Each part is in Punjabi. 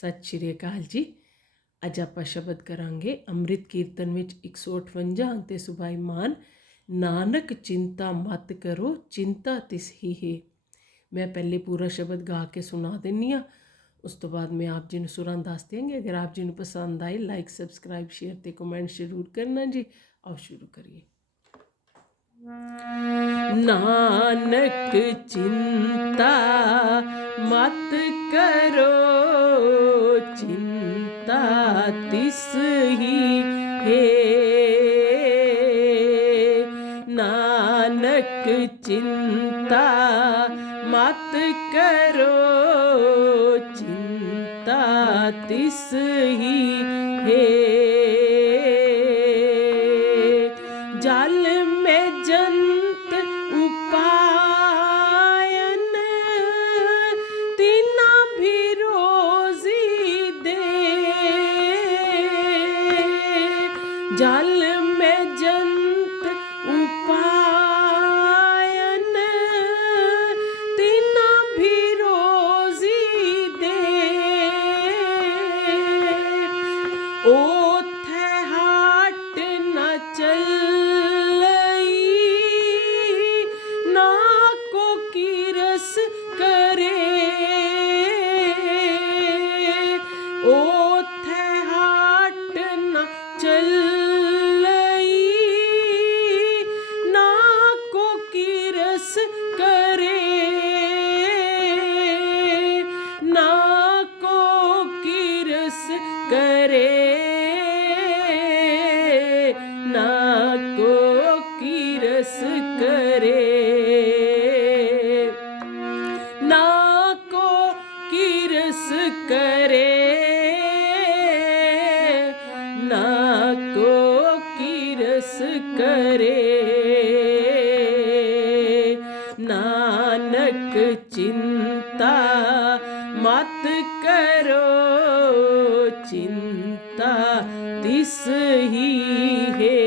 ਸਤਿ ਸ਼੍ਰੀ ਅਕਾਲ ਜੀ। ਅੱਜ ਆਪਾਂ ਸ਼ਬਦ ਕਰਾਂਗੇ ਅੰਮ੍ਰਿਤ ਕੀਰਤਨ ਵਿੱਚ 158 ਅੰਤੇ ਸੁਭਾਈਮਾਨ ਨਾਨਕ ਚਿੰਤਾ ਮਤ ਕਰੋ, ਚਿੰਤਾ ਤਿਸ ਹੀ ਹੈ। ਮੈਂ ਪਹਿਲੇ ਪੂਰਾ ਸ਼ਬਦ ਗਾ ਕੇ ਸੁਣਾ ਦਿੰਨੀ ਆ। ਉਸ ਤੋਂ ਬਾਅਦ ਮੈਂ ਆਪ ਜੀ ਨੂੰ ਸੁਰਾਂ ਦੱਸ ਦਿਆਂਗੀ। ਅਗਰ ਆਪ ਜੀ ਨੂੰ ਪਸੰਦ ਆਏ ਲਾਈਕ ਸਬਸਕ੍ਰਾਈਬ ਸ਼ੇਅਰ ਤੇ ਕਮੈਂਟ ਜ਼ਰੂਰ ਕਰਨਾ ਜੀ। ਆਓ ਸ਼ੁਰੂ ਕਰੀਏ। ਨਾਨਕ ਚਿੰਤਾ ਮਤ ਕਰੋ, ਚਿੰਤਾ ਤਿਸ ਹੀ ਹੈ। ਨਾਨਕ ਚਿੰਤਾ ਮਤ ਕਰੋ, ਚਿੰਤਾ ਤਿਸ ਹੀ ਹੈ। ਕਰੇ ਨਾ ਕੋ ਕਿਰਸ ਕਰੇ ਨਾ ਕੋ ਕਿਰਸ ਕਰੇ ਨਾਨਕ ਚਿੰਤਾ ਮਤ ਕਰੋ ਚਿੰਤਾ ਤਿਸ ਹੀ ਹੈ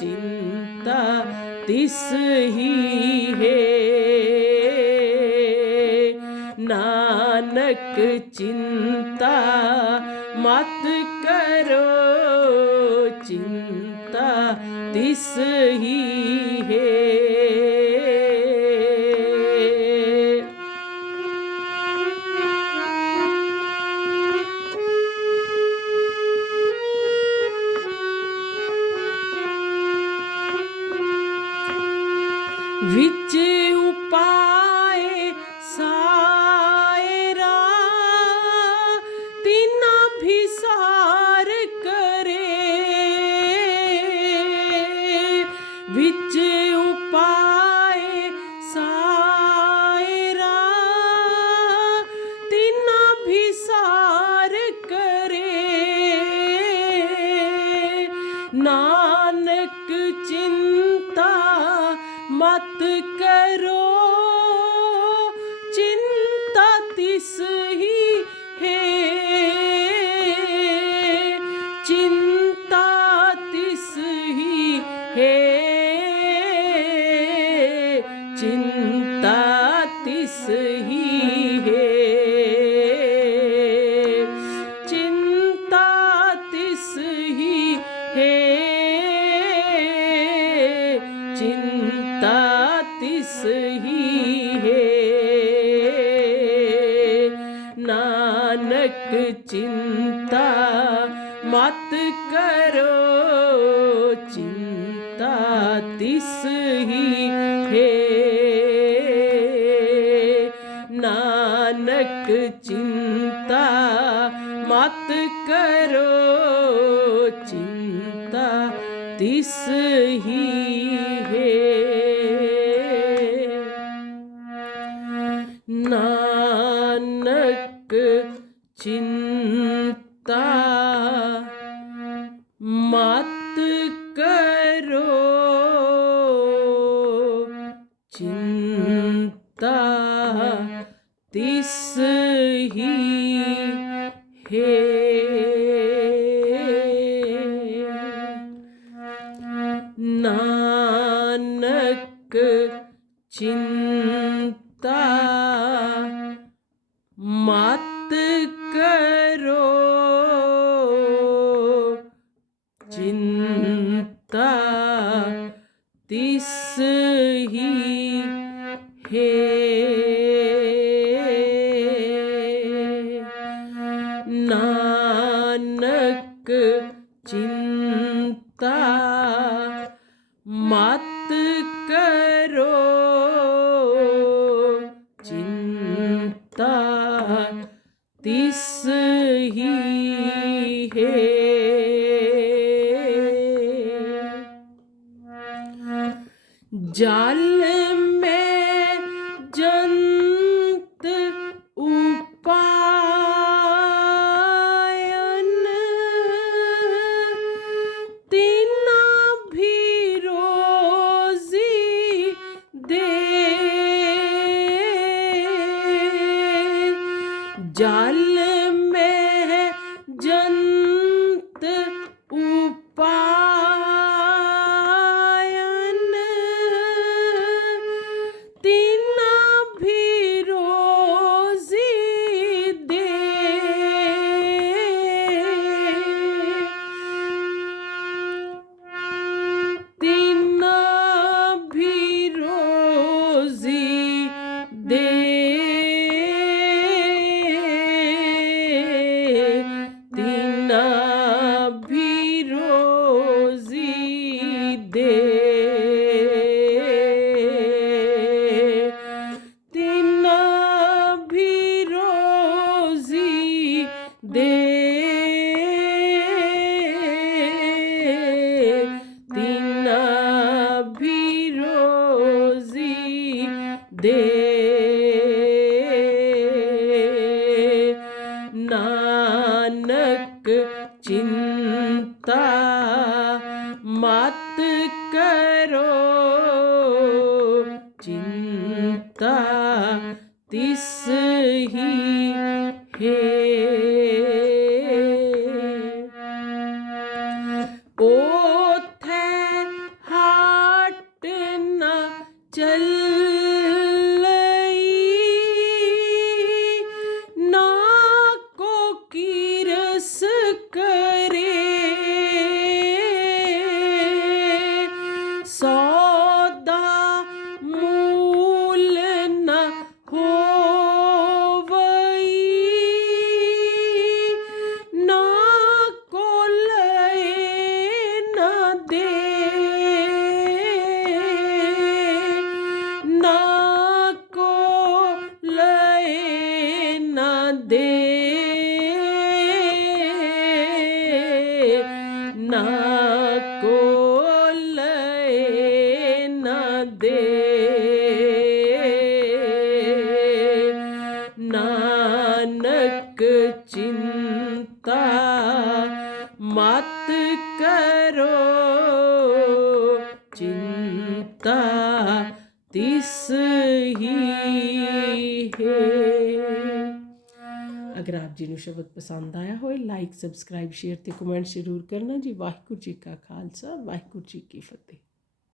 ਚਿੰਤਾ ਤਿਸ ਹੀ ਹੈ। ਨਾਨਕ ਚਿੰਤਾ ਮਤ ਕਰੋ ਚਿੰਤਾ ਤਿਸ ਹੀ ਨਾਨਕ ਚਿੰਤਾ ਮਤ ਕਰੋ। ਚਿੰਤਾ ਤਿਸ ਹੀ ਹੈ। ਚਿੰਤਾ ਤਿਸ ਹੀ ਹੈ। ਨਾਨਕ ਚਿੰਤਾ ਮਤ ਕਰੋ ਚਿੰਤਾ ਤਿਸ ਹੀ ਨਾਨਕ ਚਿੰਤਾ ਮਤ ਕਰੋ। ਚਿੰਤਾ ਤਿਸ ਹੀ ਹੈ ਤਿਸ ਹੀ ਹੈ। ਜਲ ਦੇ ਤਿਨਾ ਵੀ ਰੋਜ਼ੀ ਦੇ ਨਾਨਕ ਚਿੰਤਾ ਮਤ ਕਰੋ ਚਿੰਤਾ ਕਰੋ। ਚਿੰਤਾ ਤਿਸ ਹੀ ਹੈ। ਅਗਰ ਆਪ ਜੀ ਨੂੰ ਸ਼ਬਦ ਪਸੰਦ ਆਇਆ ਹੋਵੇ ਲਾਈਕ ਸਬਸਕ੍ਰਾਈਬ ਸ਼ੇਅਰ ਤੇ ਕਮੈਂਟ ਜ਼ਰੂਰ ਕਰਨਾ ਜੀ। ਵਾਹਿਗੁਰੂ ਜੀ ਕਾ ਖਾਲਸਾ, ਵਾਹਿਗੁਰੂ ਜੀ ਕੀ ਫਤਿਹ।